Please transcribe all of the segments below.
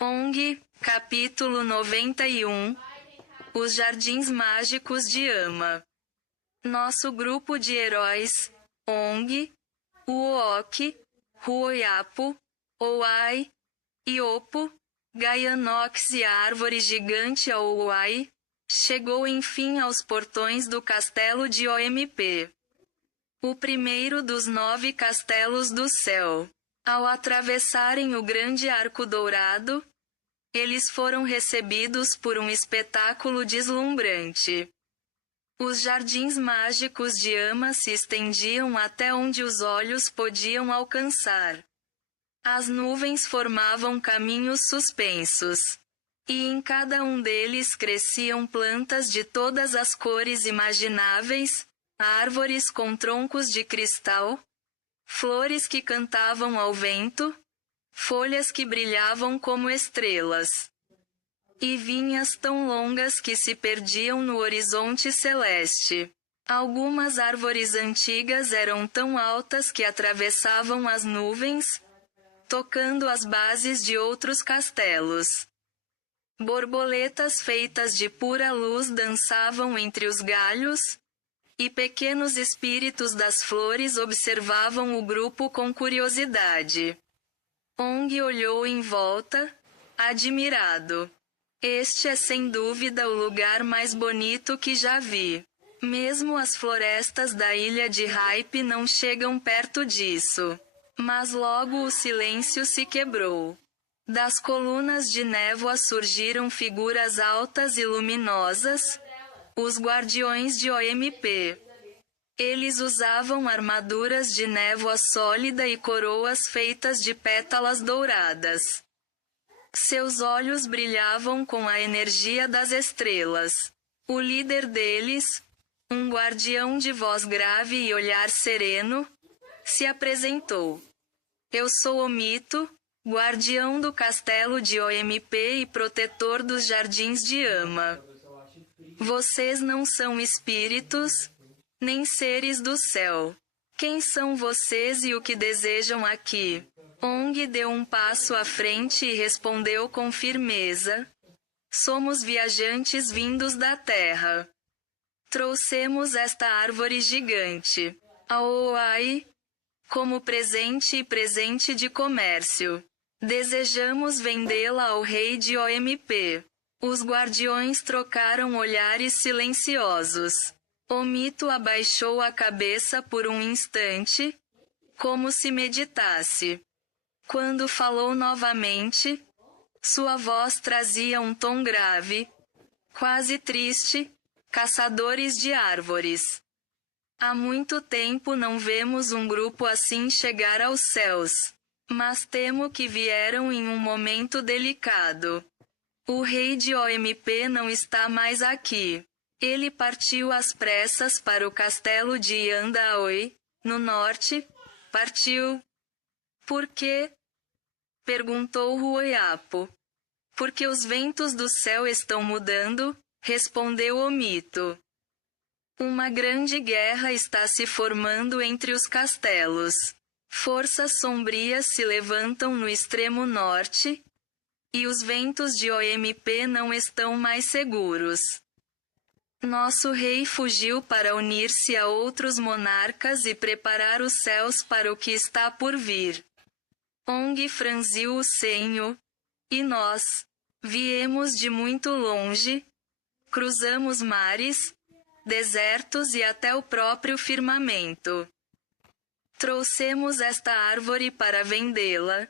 ONG, capítulo 91, Os Jardins Mágicos de Ama. Nosso grupo de heróis, ONG, Uook, Huoyapo, Owai, Iopo, Gaianox e a árvore gigante Aouai, chegou enfim aos portões do castelo de OMP. O primeiro dos 9 castelos do céu. Ao atravessarem o grande arco dourado, eles foram recebidos por um espetáculo deslumbrante. Os jardins mágicos de Ama se estendiam até onde os olhos podiam alcançar. As nuvens formavam caminhos suspensos. E em cada um deles cresciam plantas de todas as cores imagináveis, árvores com troncos de cristal, flores que cantavam ao vento, folhas que brilhavam como estrelas, e vinhas tão longas que se perdiam no horizonte celeste. Algumas árvores antigas eram tão altas que atravessavam as nuvens, tocando as bases de outros castelos. Borboletas feitas de pura luz dançavam entre os galhos, e pequenos espíritos das flores observavam o grupo com curiosidade. ONG olhou em volta, admirado. Este é sem dúvida o lugar mais bonito que já vi. Mesmo as florestas da ilha de Hype não chegam perto disso. Mas logo o silêncio se quebrou. Das colunas de névoa surgiram figuras altas e luminosas, os guardiões de OMP. Eles usavam armaduras de névoa sólida e coroas feitas de pétalas douradas. Seus olhos brilhavam com a energia das estrelas. O líder deles, um guardião de voz grave e olhar sereno, se apresentou. Eu sou Omito, guardião do castelo de OMP e protetor dos jardins de Ama. Vocês não são espíritos, nem seres do céu. Quem são vocês e o que desejam aqui? ONG deu um passo à frente e respondeu com firmeza. Somos viajantes vindos da terra. Trouxemos esta árvore gigante, a Owai, como presente e presente de comércio. Desejamos vendê-la ao rei de OMP. Os guardiões trocaram olhares silenciosos. Omito abaixou a cabeça por um instante, como se meditasse. Quando falou novamente, sua voz trazia um tom grave, quase triste. Caçadores de árvores. Há muito tempo não vemos um grupo assim chegar aos céus. Mas temo que vieram em um momento delicado. O rei de OMP não está mais aqui. Ele partiu às pressas para o castelo de Yandaoi, no norte. Partiu. Por quê? Perguntou Huoyapo. Porque os ventos do céu estão mudando, respondeu Omito. Uma grande guerra está se formando entre os castelos. Forças sombrias se levantam no extremo norte, e os ventos de OMP não estão mais seguros. Nosso rei fugiu para unir-se a outros monarcas e preparar os céus para o que está por vir. ONG franziu o senho. E nós? Viemos de muito longe, cruzamos mares, desertos e até o próprio firmamento. Trouxemos esta árvore para vendê-la.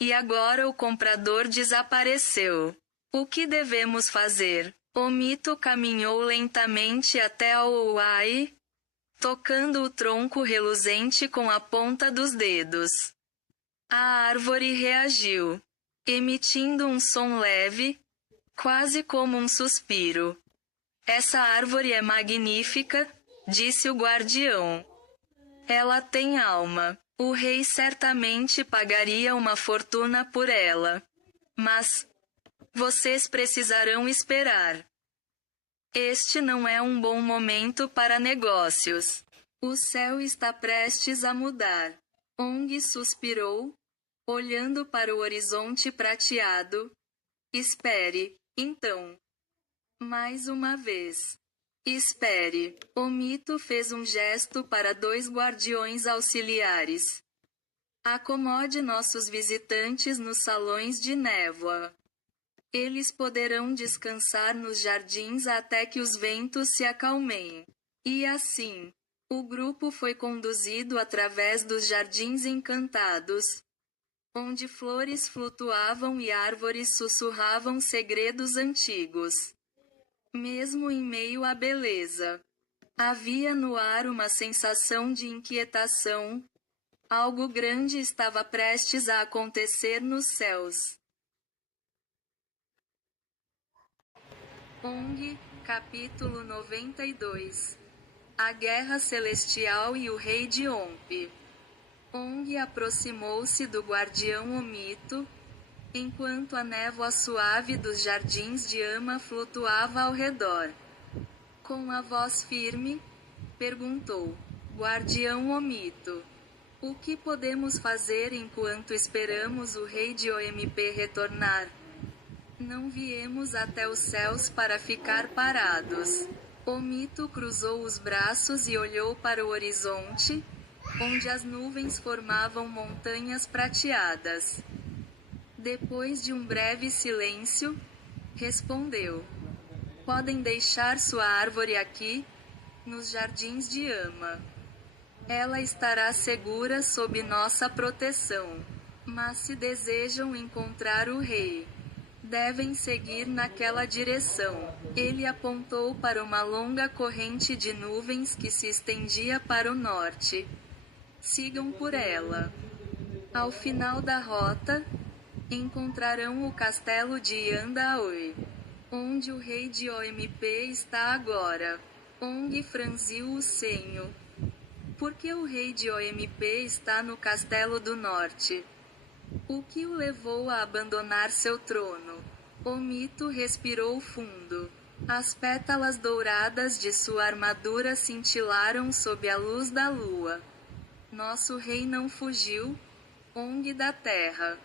E agora o comprador desapareceu. O que devemos fazer? Omito caminhou lentamente até ao Owai, tocando o tronco reluzente com a ponta dos dedos. A árvore reagiu, emitindo um som leve, quase como um suspiro. Essa árvore é magnífica, disse o guardião. Ela tem alma. O rei certamente pagaria uma fortuna por ela. Mas vocês precisarão esperar. Este não é um bom momento para negócios. O céu está prestes a mudar. ONG suspirou, olhando para o horizonte prateado. Espere, então. Mais uma vez. Espere. O mito fez um gesto para 2 guardiões auxiliares. Acomode nossos visitantes nos salões de névoa. Eles poderão descansar nos jardins até que os ventos se acalmem. E assim, o grupo foi conduzido através dos jardins encantados, onde flores flutuavam e árvores sussurravam segredos antigos. Mesmo em meio à beleza, havia no ar uma sensação de inquietação. Algo grande estava prestes a acontecer nos céus. ONG, capítulo 92. A Guerra Celestial e o Rei de Omp. ONG aproximou-se do guardião Omito, enquanto a névoa suave dos jardins de Ama flutuava ao redor. Com a voz firme, perguntou: Guardião Omito, o que podemos fazer enquanto esperamos o rei de OMP retornar? Não viemos até os céus para ficar parados. Omito cruzou os braços e olhou para o horizonte, onde as nuvens formavam montanhas prateadas. Depois de um breve silêncio, respondeu: Podem deixar sua árvore aqui, nos jardins de Ama. Ela estará segura sob nossa proteção. Mas se desejam encontrar o rei, devem seguir naquela direção. Ele apontou para uma longa corrente de nuvens que se estendia para o norte. Sigam por ela. Ao final da rota, encontrarão o castelo de Yandaoi, onde o rei de OMP está agora. ONG franziu o senho. Por que o rei de OMP está no castelo do norte? O que o levou a abandonar seu trono? Omito respirou fundo. As pétalas douradas de sua armadura cintilaram sob a luz da lua. Nosso rei não fugiu, ONG da terra.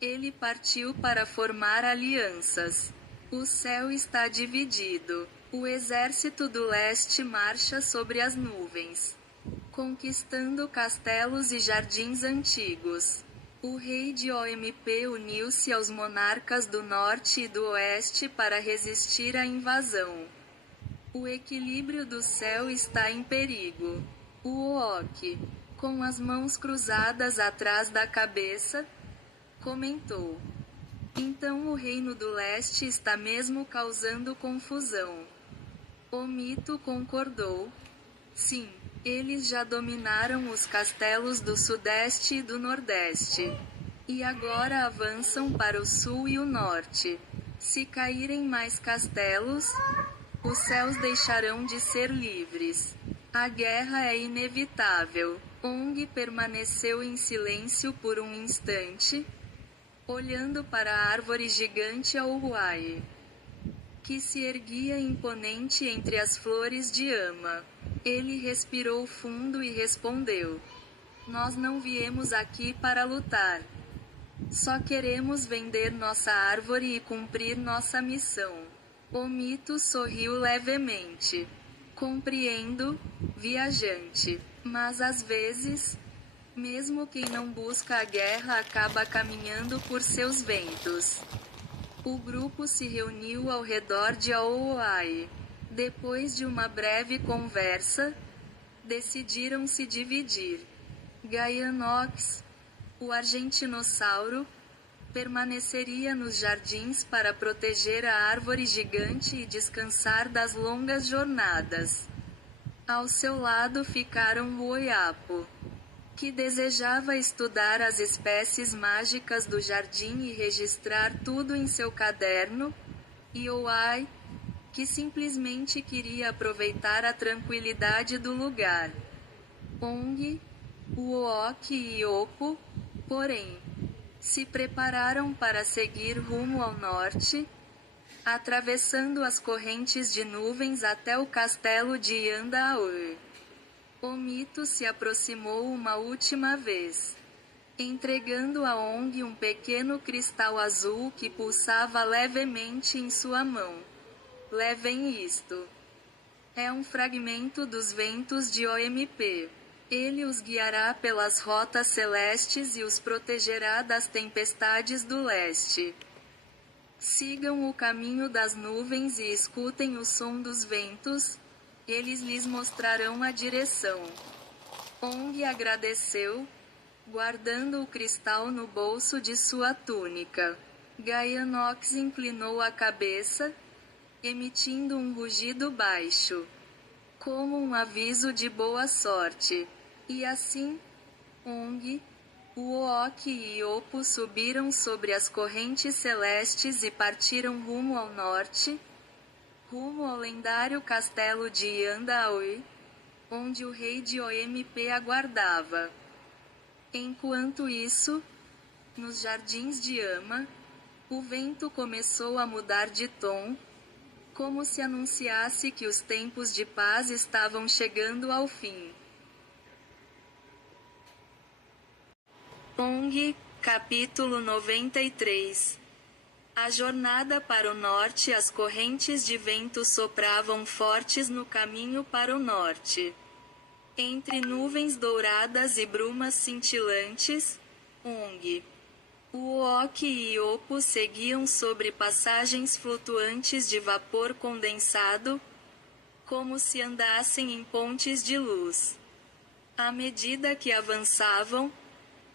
Ele partiu para formar alianças. O céu está dividido. O exército do leste marcha sobre as nuvens, conquistando castelos e jardins antigos. O rei de OMP uniu-se aos monarcas do norte e do oeste para resistir à invasão. O equilíbrio do céu está em perigo. O Ook, com as mãos cruzadas atrás da cabeça, comentou. Então o reino do leste está mesmo causando confusão. Omito concordou. Sim, eles já dominaram os castelos do sudeste e do nordeste. E agora avançam para o sul e o norte. Se caírem mais castelos, os céus deixarão de ser livres. A guerra é inevitável. ONG permaneceu em silêncio por um instante, olhando para a árvore gigante Auai, que se erguia imponente entre as flores de Ama. Ele respirou fundo e respondeu: Nós não viemos aqui para lutar. Só queremos vender nossa árvore e cumprir nossa missão. Omito sorriu levemente. Compreendo, viajante. Mas às vezes, mesmo quem não busca a guerra acaba caminhando por seus ventos. O grupo se reuniu ao redor de Aoai. Depois de uma breve conversa, decidiram se dividir. Gaianox, o argentinossauro, permaneceria nos jardins para proteger a árvore gigante e descansar das longas jornadas. Ao seu lado ficaram o Oiapo, que desejava estudar as espécies mágicas do jardim e registrar tudo em seu caderno, e Oai, que simplesmente queria aproveitar a tranquilidade do lugar. ONG, o Ook e Opo, porém, se prepararam para seguir rumo ao norte, atravessando as correntes de nuvens até o castelo de Yandaoi. Omito se aproximou uma última vez. entregando a Ong um pequeno cristal azul que pulsava levemente em sua mão. Levem isto. É um fragmento dos ventos de OMP. Ele os guiará pelas rotas celestes e os protegerá das tempestades do leste. Sigam o caminho das nuvens e escutem o som dos ventos, eles lhes mostrarão a direção. Ong agradeceu, guardando o cristal no bolso de sua túnica. Gaianox inclinou a cabeça, emitindo um rugido baixo, como um aviso de boa sorte. E assim, Ong, Uook e Iopo subiram sobre as correntes celestes e partiram rumo ao norte, rumo ao lendário castelo de Yandaoi, onde o rei de OMP aguardava. Enquanto isso, nos jardins de Ama, o vento começou a mudar de tom, como se anunciasse que os tempos de paz estavam chegando ao fim. Ong, capítulo 93. A jornada para o norte. As correntes de vento sopravam fortes no caminho para o norte. Entre nuvens douradas e brumas cintilantes, Ong, Uook e Iopo seguiam sobre passagens flutuantes de vapor condensado, como se andassem em pontes de luz. À medida que avançavam,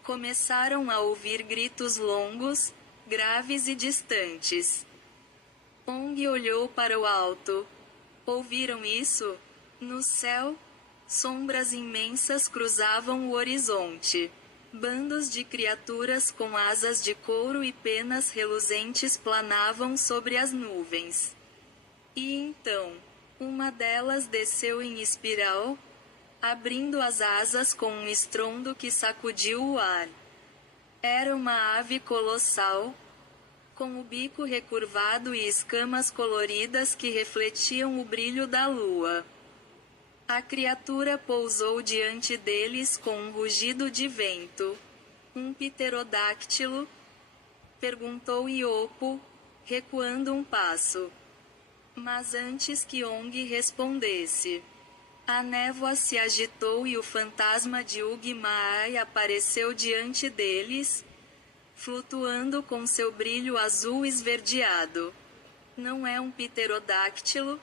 começaram a ouvir gritos longos, graves e distantes. Ong olhou para o alto. Ouviram isso? No céu, sombras imensas cruzavam o horizonte. Bandos de criaturas com asas de couro e penas reluzentes planavam sobre as nuvens. E então, uma delas desceu em espiral, abrindo as asas com um estrondo que sacudiu o ar. Era uma ave colossal, com o bico recurvado e escamas coloridas que refletiam o brilho da lua. A criatura pousou diante deles com um rugido de vento. Um pterodáctilo? Perguntou Iopo, recuando um passo. Mas antes que Ong respondesse, a névoa se agitou e o fantasma de Ugmaai apareceu diante deles, flutuando com seu brilho azul esverdeado. Não é um pterodáctilo?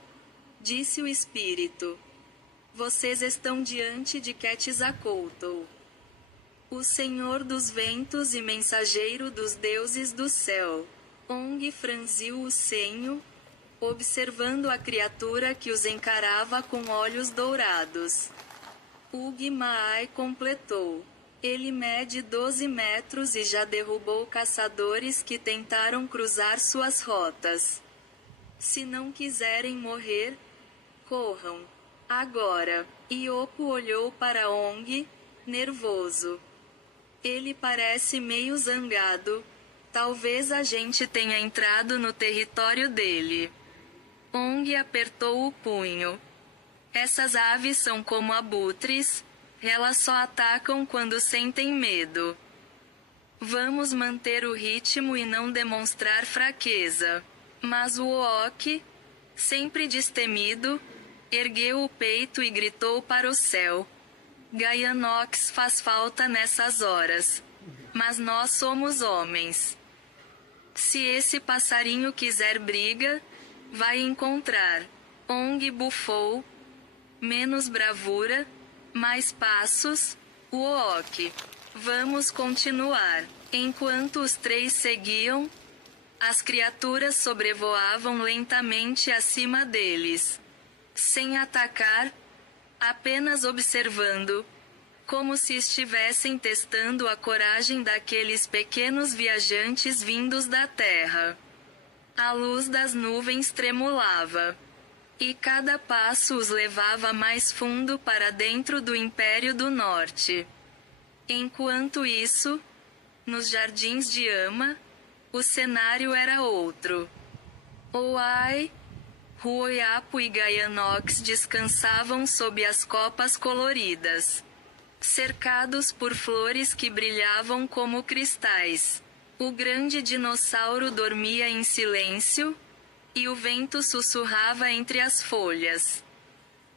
Disse o espírito. Vocês estão diante de Quetzalcoatl, o senhor dos ventos e mensageiro dos deuses do céu. Ong franziu o senho, observando a criatura que os encarava com olhos dourados. Ugmaai completou. Ele mede 12 metros e já derrubou caçadores que tentaram cruzar suas rotas. Se não quiserem morrer, corram. Agora, Iopo olhou para Ong, nervoso. Ele parece meio zangado. Talvez a gente tenha entrado no território dele. Ong apertou o punho. Essas aves são como abutres, elas só atacam quando sentem medo. Vamos manter o ritmo e não demonstrar fraqueza. Mas o Uook, sempre destemido, ergueu o peito e gritou para o céu. Gaianox faz falta nessas horas. Mas nós somos homens. Se esse passarinho quiser briga, vai encontrar. Ong bufou. Menos bravura, mais passos, Uook. Vamos continuar. Enquanto os três seguiam, as criaturas sobrevoavam lentamente acima deles. Sem atacar, apenas observando, como se estivessem testando a coragem daqueles pequenos viajantes vindos da terra. A luz das nuvens tremulava. E cada passo os levava mais fundo para dentro do Império do Norte. Enquanto isso, nos jardins de Ama, o cenário era outro. Oai, Ruoyapo e Gaianox descansavam sob as copas coloridas. cercados por flores que brilhavam como cristais. O grande dinossauro dormia em silêncio, e o vento sussurrava entre as folhas.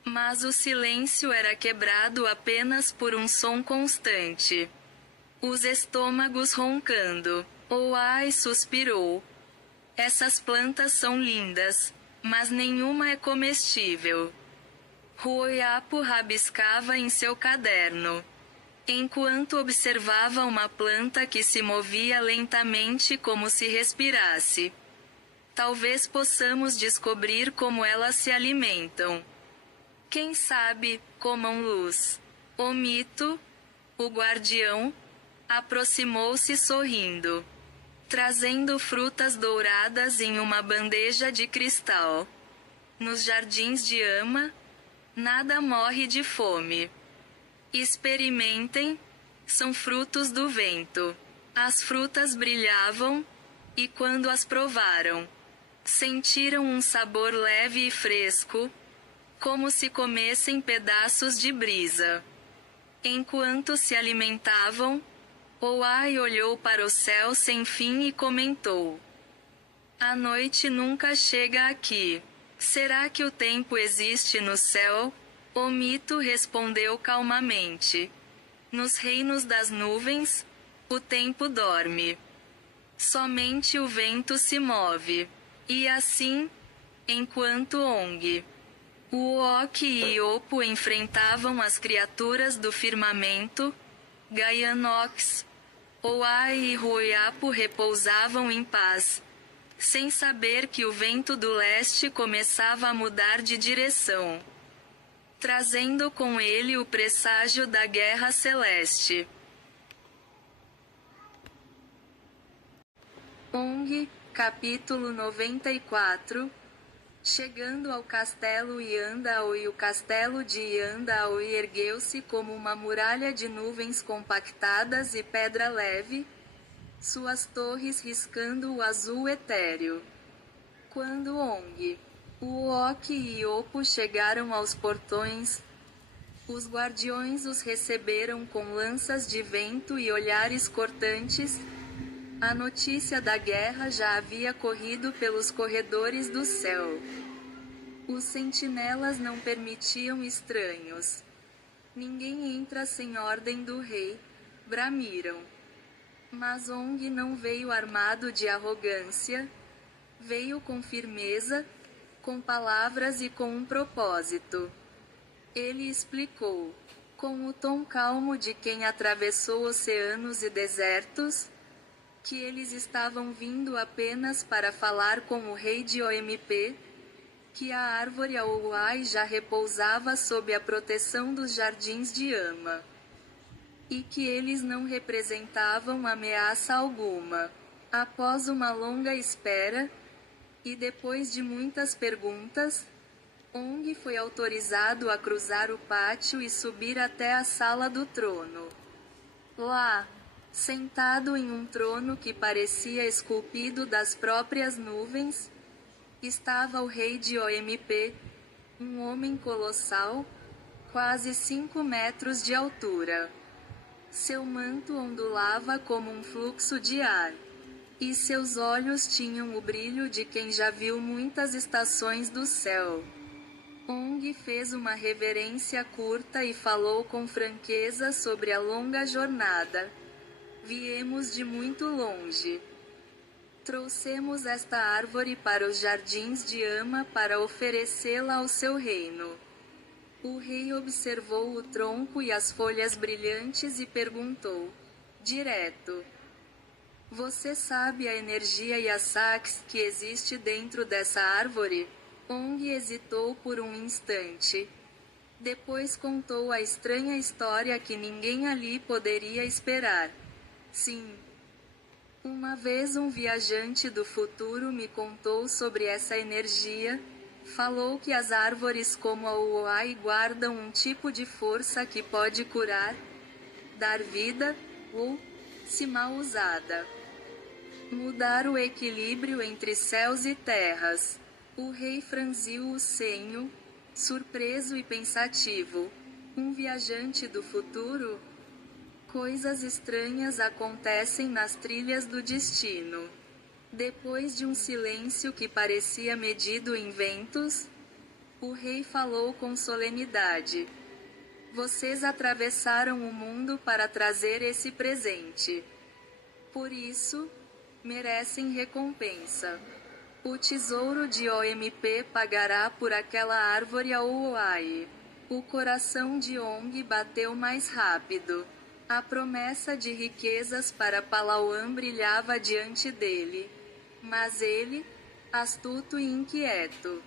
Mas o silêncio era quebrado apenas por um som constante. Os estômagos roncando. Oai suspirou. Essas plantas são lindas, mas nenhuma é comestível. Ruoiapo rabiscava em seu caderno, enquanto observava uma planta que se movia lentamente como se respirasse. Talvez possamos descobrir como elas se alimentam. Quem sabe, comam luz. O mito, o guardião, aproximou-se sorrindo, trazendo frutas douradas em uma bandeja de cristal. Nos jardins de Ama, nada morre de fome. Experimentem, são frutos do vento. As frutas brilhavam, e quando as provaram, sentiram um sabor leve e fresco, como se comessem pedaços de brisa. Enquanto se alimentavam, Oai olhou para o céu sem fim e comentou: a noite nunca chega aqui. Será que o tempo existe no céu? O mito respondeu calmamente. Nos reinos das nuvens, o tempo dorme. Somente o vento se move. E assim, enquanto Ong, Uok e Iopo enfrentavam as criaturas do firmamento, Gaianox, Oai e Ruoiapo repousavam em paz, sem saber que o vento do leste começava a mudar de direção, trazendo com ele o presságio da guerra celeste. Ong, capítulo 94. Chegando ao castelo Yandaoi, o castelo de Yandaoi ergueu-se como uma muralha de nuvens compactadas e pedra leve, suas torres riscando o azul etéreo. Quando Ong, Uok e Iopo chegaram aos portões, os guardiões os receberam com lanças de vento e olhares cortantes. A notícia da guerra já havia corrido pelos corredores do céu. Os sentinelas não permitiam estranhos. Ninguém entra sem ordem do rei, bramiram. Mas Ong não veio armado de arrogância, veio com firmeza, com palavras e com um propósito. Ele explicou, com o tom calmo de quem atravessou oceanos e desertos, que eles estavam vindo apenas para falar com o rei de OMP, que a árvore Auai já repousava sob a proteção dos jardins de Ama, e que eles não representavam ameaça alguma. Após uma longa espera, e depois de muitas perguntas, Ong foi autorizado a cruzar o pátio e subir até a sala do trono. Lá, sentado em um trono que parecia esculpido das próprias nuvens, estava o rei de OMP, um homem colossal, quase 5 metros de altura. Seu manto ondulava como um fluxo de ar, e seus olhos tinham o brilho de quem já viu muitas estações do céu. Ong fez uma reverência curta e falou com franqueza sobre a longa jornada. Viemos de muito longe. Trouxemos esta árvore para os jardins de Ama para oferecê-la ao seu reino. O rei observou o tronco e as folhas brilhantes e perguntou, direto: você sabe a energia Yasax que existe dentro dessa árvore? Ong hesitou por um instante. Depois contou a estranha história que ninguém ali poderia esperar. Sim. Uma vez um viajante do futuro me contou sobre essa energia, falou que as árvores como a Uai guardam um tipo de força que pode curar, dar vida, ou, se mal usada, mudar o equilíbrio entre céus e terras. O rei franziu o senho, surpreso e pensativo. Um viajante do futuro? Coisas estranhas acontecem nas trilhas do destino. Depois de um silêncio que parecia medido em ventos, o rei falou com solenidade. Vocês atravessaram o mundo para trazer esse presente. Por isso, merecem recompensa. O tesouro de OMP pagará por aquela árvore a Ouai. O coração de Ong bateu mais rápido. A promessa de riquezas para Palauan brilhava diante dele. Mas ele, astuto e inquieto,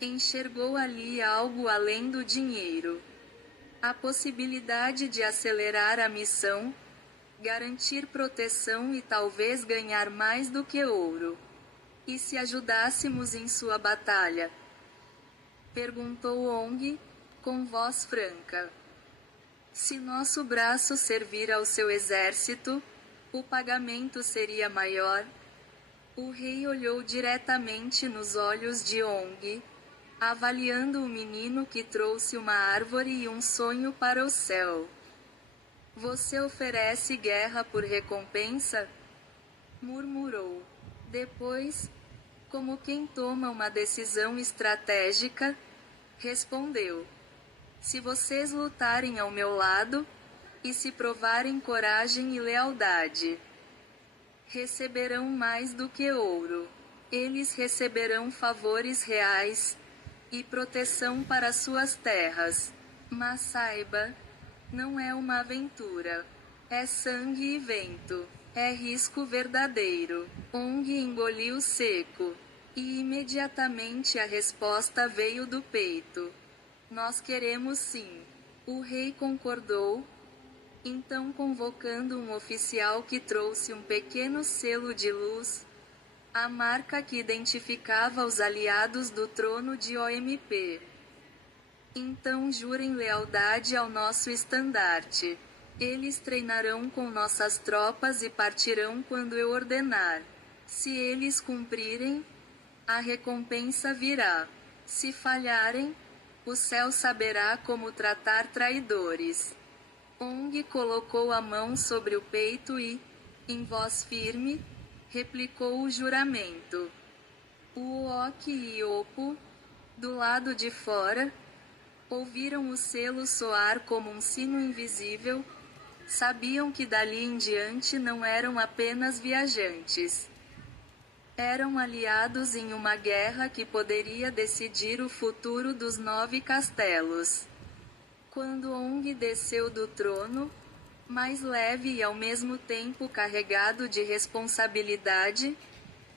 enxergou ali algo além do dinheiro. A possibilidade de acelerar a missão, garantir proteção e talvez ganhar mais do que ouro. E se ajudássemos em sua batalha? Perguntou Ong, com voz franca. Se nosso braço servir ao seu exército, o pagamento seria maior. O rei olhou diretamente nos olhos de Ong, avaliando o menino que trouxe uma árvore e um sonho para o céu. Você oferece guerra por recompensa? Murmurou. Depois, como quem toma uma decisão estratégica, respondeu. Se vocês lutarem ao meu lado, e se provarem coragem e lealdade, receberão mais do que ouro. Eles receberão favores reais e proteção para suas terras. Mas saiba, não é uma aventura. É sangue e vento. É risco verdadeiro. Ong engoliu seco. E imediatamente a resposta veio do peito. Nós queremos sim. O rei concordou. Então, convocando um oficial que trouxe um pequeno selo de luz, a marca que identificava os aliados do trono de OMP. Então jurem lealdade ao nosso estandarte. Eles treinarão com nossas tropas e partirão quando eu ordenar. Se eles cumprirem, a recompensa virá. Se falharem, o céu saberá como tratar traidores. Ong colocou a mão sobre o peito e, em voz firme, replicou o juramento. O Uok e Opo, do lado de fora, ouviram o selo soar como um sino invisível, sabiam que dali em diante não eram apenas viajantes. Eram aliados em uma guerra que poderia decidir o futuro dos 9 castelos. Quando Ong desceu do trono, mais leve e ao mesmo tempo carregado de responsabilidade,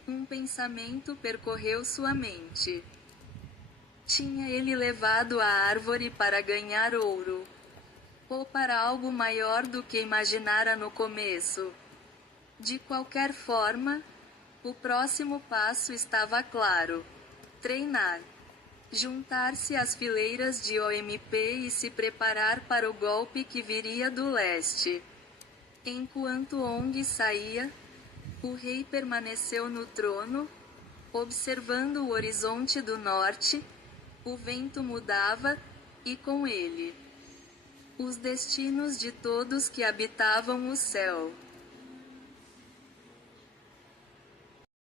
um pensamento percorreu sua mente. Tinha ele levado a árvore para ganhar ouro? Ou para algo maior do que imaginara no começo? De qualquer forma, o próximo passo estava claro. Treinar. Juntar-se às fileiras de OMP e se preparar para o golpe que viria do leste. Enquanto Ong saía, o rei permaneceu no trono, observando o horizonte do norte. O vento mudava, e com ele, os destinos de todos que habitavam o céu.